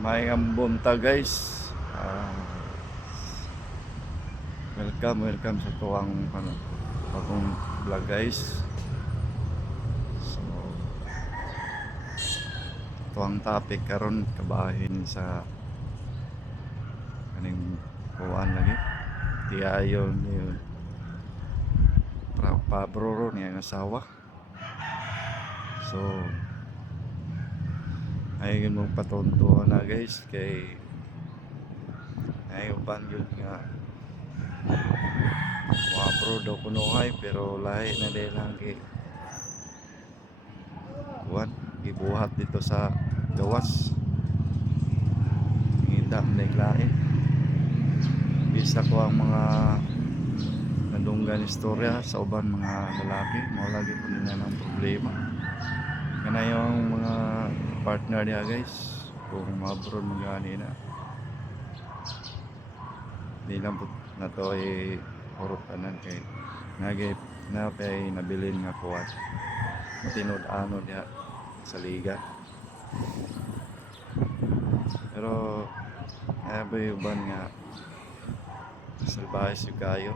May ambunta guys. Welcome sa tuwang bagong vlog guys. So tuwang topic karon kabahin sa kaning kuan lagi. Tiayon yun. Pabro niya ang asawa. So ayun mong patuntuhan na guys kay ay uban yun nga mga bro daw kunuhay pero lahi na din lang gibuhat dito sa gawas hindam naglain bisa ko ang mga nadunggan istorya sa uban mga lalaki mo lagi po nila ng problema kana yung mga partner niya guys kung mga bro magani na di lang po na to ay horotanan kay nagay na kay nabilin nga kuwat matinud-ano niya sa liga pero ay uban nga salbahe si kayo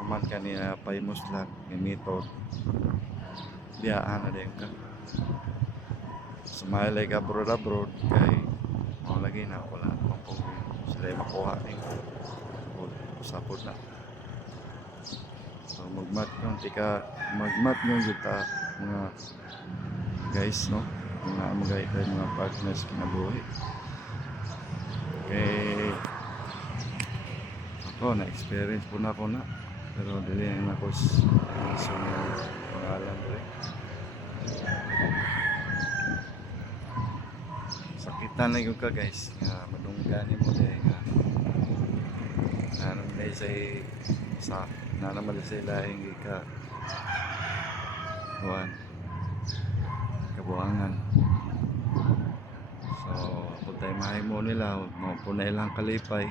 kuman kanina paimos lang gamito biyaan na din ka sumaylay ka abroad kay mga lagi na wala kung sila makuha ni usapod na so magmat yung kita mga guys no mga partners kinabuhi okay ako na experience po na ako na pero dili na ako sa pangalan dili sakitan na yung ka guys nga madunggan mo dili nga naman sila hindi ka kabuangan so putay mahay mo nila punay lang kalipay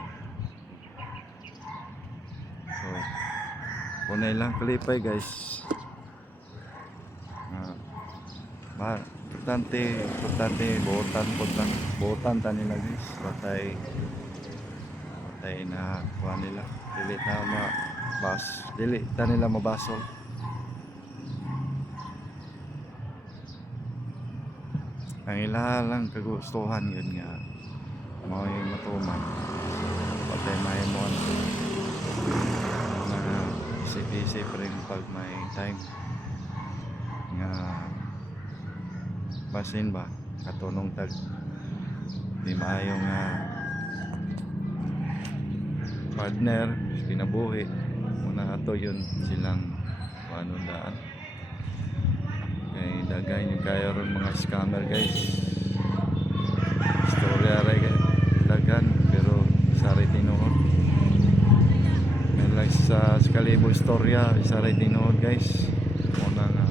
so punay lang kalipay guys importante buotan ta nila guys patay na kuha nila dili ta nila mabasol ang ilaha lang kagustuhan yun nga may matuman patay may mo mga isip-isip rin pag may time nga basin ba katunong tag di maayong partner kinabuhi muna ato yun silang panundaan kay dagay yung kaya ron mga scammer guys istorya ray dagan pero saray tinuod may like sa kalibo istorya saray tinuod guys muna nga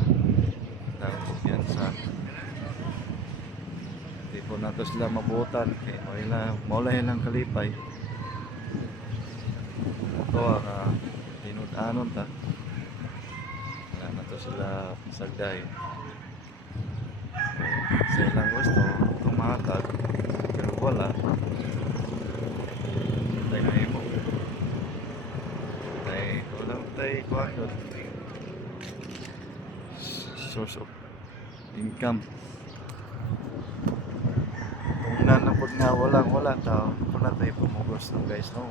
tangkupyan sa di po nato sila mabutan kay maulay lang kalipay ito ang tinud-anon ta wala na to sila sagday sa ilang gusto tumatag pero wala tayo na imo tayo kuha source of income kung nanapod nga wala tao kung na tayo pumugos ng guys no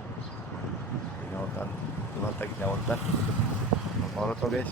tumatag na utan. Moro to guys.